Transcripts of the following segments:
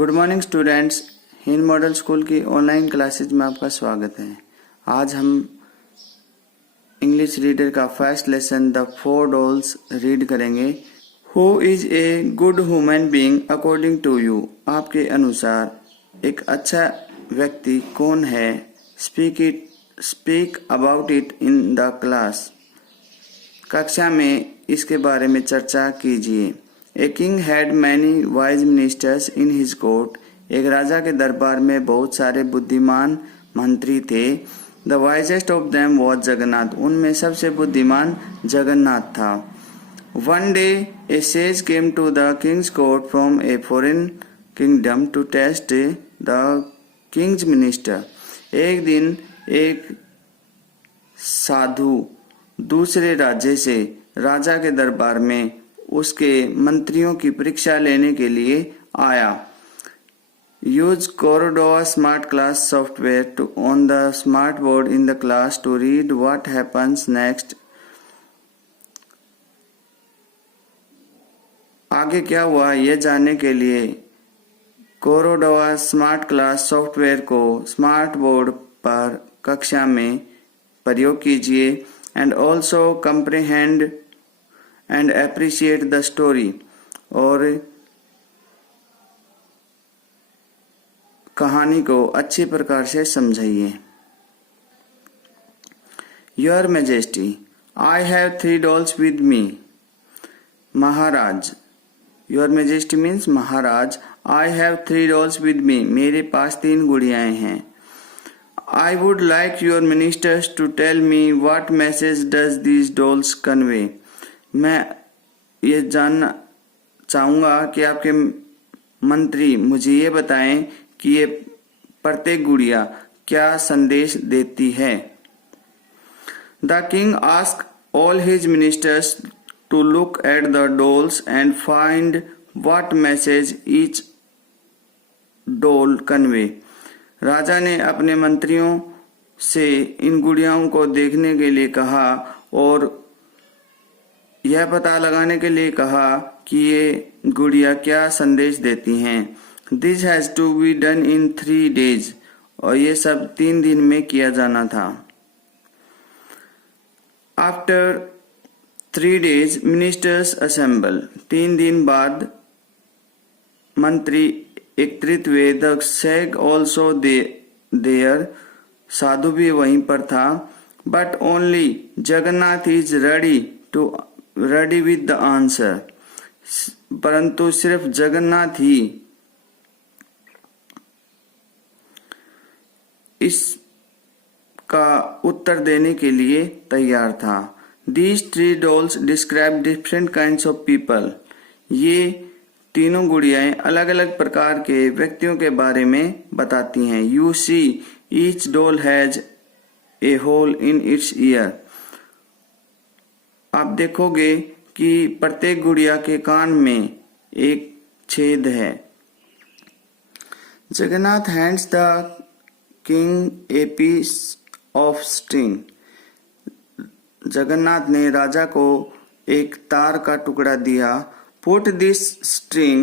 Good morning students. Hind model school की online classes में आपका स्वागत है। आज हम इंग्लिश रीडर का first lesson the four dolls read करेंगे। Who is a good human being according to you? आपके अनुसार एक अच्छा व्यक्ति कौन है? Speak about it in the class. कक्षा में इसके बारे में चर्चा कीजिए। A king had many wise ministers in his court. एक राजा के दरबार में बहुत सारे बुद्धिमान मंत्री थे। The wisest of them was Jagannath. उनमें सबसे बुद्धिमान जगन्नाथ था। One day a sage came to the king's court from a foreign kingdom to test the king's minister. एक दिन एक साधु दूसरे राज्य से राजा के दरबार में उसके मंत्रियों की परीक्षा लेने के लिए आया। Use Cordova smart class software to on the smart board in the class to read what happens next. आगे क्या हुआ यह जानने के लिए कोरोडोवा स्मार्ट क्लास सॉफ्टवेयर को स्मार्ट बोर्ड पर कक्षा में प्रयोग कीजिए। And also comprehend and appreciate the story. और कहानी को अच्छी प्रकार से समझाइए। Your majesty, I have 3 dolls with me. महाराज, योर मैजेस्टी मीन्स महाराज। आई हैव 3 dolls विद मी। मेरे पास 3 गुड़ियाएं हैं। I would like your ministers to tell me what message does these dolls convey। मैं ये जानना चाहूँगा कि आपके मंत्री मुझे ये बताएं कि ये प्रत्येक गुड़िया क्या संदेश देती है। The king asked all his ministers to look at the dolls and find what message each doll convey। राजा ने अपने मंत्रियों से इन गुड़ियाओं को देखने के लिए कहा और यह पता लगाने के लिए कहा कि ये गुड़िया क्या संदेश देती हैं। This has to be done in 3 days। और ये सब 3 दिन में किया जाना था। After 3 days ministers assemble. 3 दिन बाद मंत्री एकत्रित हुए। The sage also there. साधु भी वहीं पर था। But only Jagannath is ready with the answer. परंतु सिर्फ जगन्नाथ ही इसका उत्तर देने के लिए तैयार था। These 3 dolls describe different kinds of people। ये तीनों गुड़ियाएं अलग अलग प्रकार के व्यक्तियों के बारे में बताती हैं। You see, each doll has a hole in its ear। आप देखोगे कि प्रत्येक गुड़िया के कान में एक छेद है। Jagannath hands the king a piece of string. Jagannath ने राजा को एक तार का टुकड़ा दिया। Put this string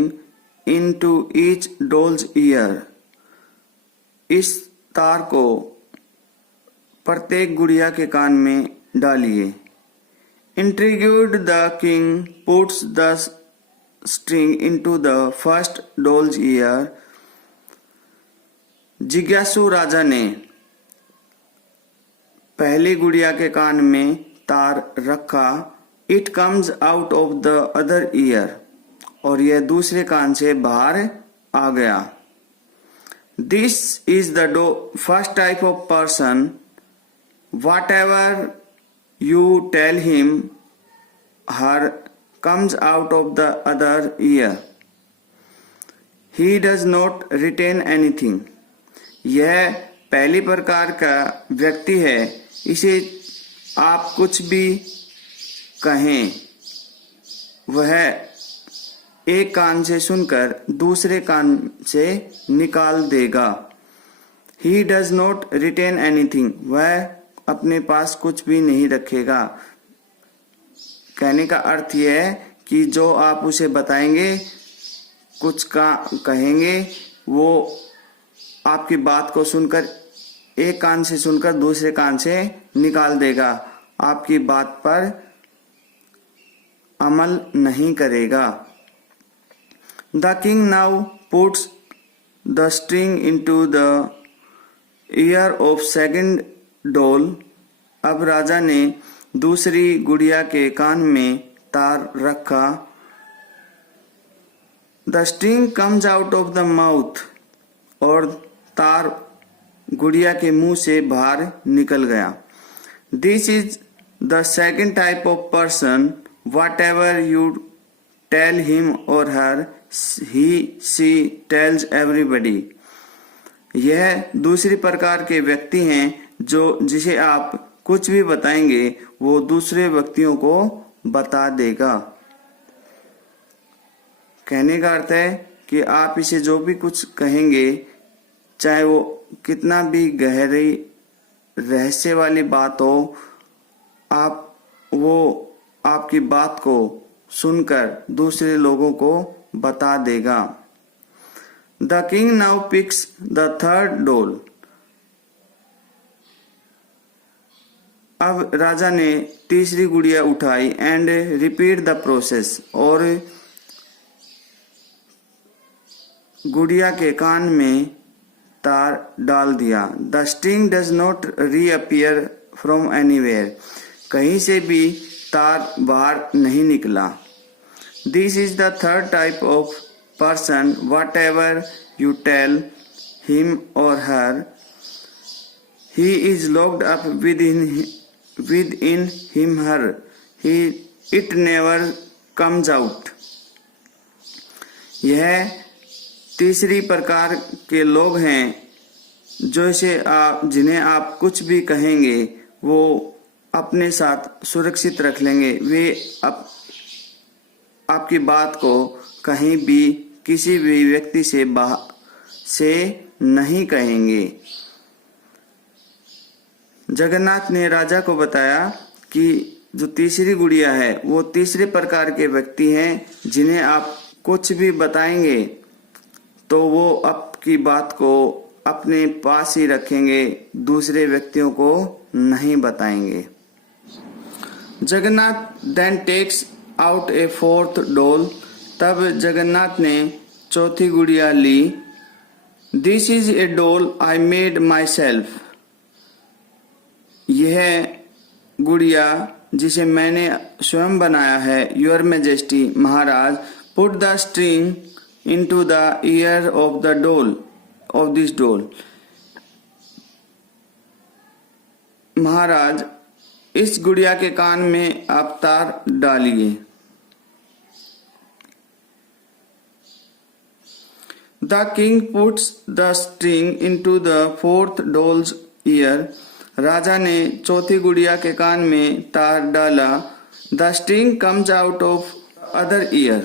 into each doll's ear। इस तार को प्रत्येक गुड़िया के कान में डालिए। Intrigued, the king puts the string into the first doll's ear। जिज्ञासु राजा ने पहली गुड़िया के कान में तार रखा। It comes out of the other ear। और यह दूसरे कान से बाहर आ गया। This is the first type of person। Whatever you tell him, her comes out of the other ear। He does not retain anything। यह पहली प्रकार का व्यक्ति है। इसे आप कुछ भी कहें वह एक कान से सुनकर दूसरे कान से निकाल देगा। He does not retain anything। वह अपने पास कुछ भी नहीं रखेगा। कहने का अर्थ यह है कि जो आप उसे बताएंगे, कुछ का कहेंगे, वो आपकी बात को सुनकर, एक कान से सुनकर दूसरे कान से निकाल देगा, आपकी बात पर अमल नहीं करेगा। The king now puts the string into the year of second doll. अब राजा ने दूसरी गुड़िया के कान में तार रखा। The string comes out of the mouth, और तार गुड़िया के मुंह से बाहर निकल गया। This is the second type of person, whatever you tell him or her, he C tales everybody. यह दूसरी प्रकार के व्यक्ति हैं जो जिसे आप कुछ भी बताएंगे वो दूसरे व्यक्तियों को बता देगा। कहने का अर्थ है कि आप इसे जो भी कुछ कहेंगे, चाहे वो कितना भी गहरी रहस्य वाली बात हो, वो आपकी बात को सुनकर दूसरे लोगों को बता देगा। The king now picks the third doll. अब राजा ने तीसरी गुड़िया उठाई एंड रिपीट द प्रोसेस, और गुड़िया के कान में तार डाल दिया। The string does not reappear from anywhere. कहीं से भी तार बाहर नहीं निकला। This is the third type of person, whatever you tell him or her, he is locked up within him her, he it never comes out. यह तीसरी प्रकार के लोग हैं जो जिन्हें आप कुछ भी कहेंगे वो अपने साथ सुरक्षित रख लेंगे। वे आपकी बात को कहीं भी किसी भी व्यक्ति से नहीं कहेंगे। जगन्नाथ ने राजा को बताया कि जो तीसरी गुड़िया है वो तीसरे प्रकार के व्यक्ति हैं जिन्हें आप कुछ भी बताएंगे तो वो आपकी बात को अपने पास ही रखेंगे, दूसरे व्यक्तियों को नहीं बताएंगे। Jagannath then takes out a fourth doll. तब जगन्नाथ ने चौथी गुड़िया ली। This is a doll I made myself. यह गुड़िया जिसे मैंने स्वयं बनाया है। योर मैजेस्टी, महाराज, put the string into the ear of the doll, of this doll। महाराज, इस गुड़िया के कान में आप तार डालिए। The king puts the string into the fourth doll's ear। राजा ने चौथी गुड़िया के कान में तार डाला। The string comes out of other ear।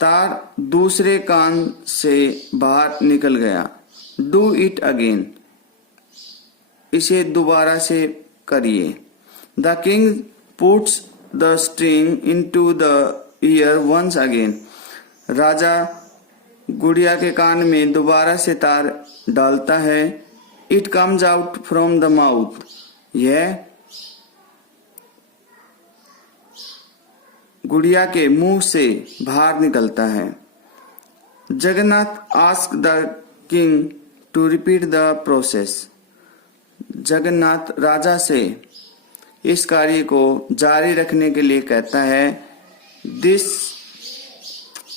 तार दूसरे कान से बाहर निकल गया। Do it again. इसे दोबारा से करिए। The king puts the string into the ear once again. राजा गुड़िया के कान में दोबारा से तार डालता है। It comes out from the mouth. यह गुड़िया के मुंह से बाहर निकलता है। Jagannath asks the king to repeat the process. Jagannath राजा से इस कार्य को जारी रखने के लिए कहता है। This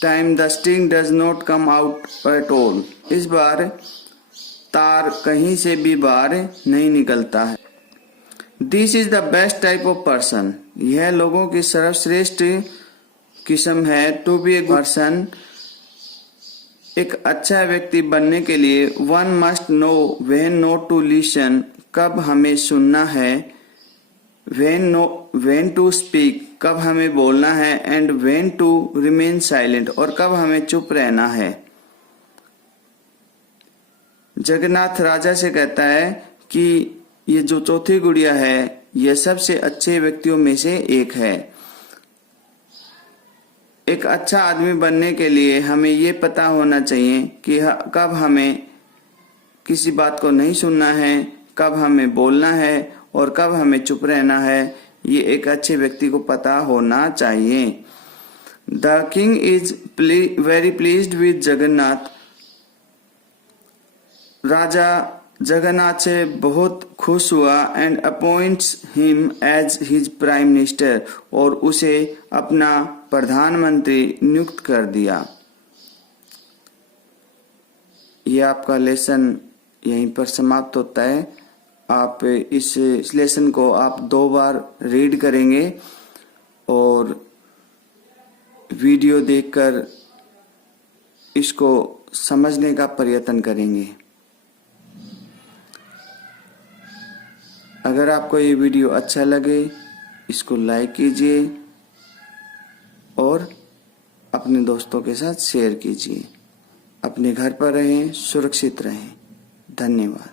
time the string does not come out at all. इस बार तार कहीं से भी बाहर नहीं निकलता है। This is the best type of person. यह लोगों की सर्वश्रेष्ठ किस्म है। टू बी ए पर्सन, एक अच्छा व्यक्ति बनने के लिए one must know when not to listen, कब हमें सुनना है, व्हेन टू स्पीक, कब हमें बोलना है, and when to remain silent, और कब हमें चुप रहना है। जगन्नाथ राजा से कहता है कि ये जो चौथी गुड़िया है यह सबसे अच्छे व्यक्तियों में से एक है। एक अच्छा आदमी बनने के लिए हमें ये पता होना चाहिए कि कब हमें किसी बात को नहीं सुनना है, कब हमें बोलना है और कब हमें चुप रहना है। ये एक अच्छे व्यक्ति को पता होना चाहिए। The king is very pleased with Jagannath. राजा जगन्नाथ से बहुत खुश हुआ and appoints him as his prime minister, और उसे अपना प्रधानमंत्री नियुक्त कर दिया। ये आपका लेसन यहीं पर समाप्त होता है। आप इस लेसन को आप 2 बार रीड करेंगे और वीडियो देखकर इसको समझने का प्रयत्न करेंगे। अगर आपको ये वीडियो अच्छा लगे, इसको लाइक कीजिए और अपने दोस्तों के साथ शेयर कीजिए। अपने घर पर रहें, सुरक्षित रहें। धन्यवाद।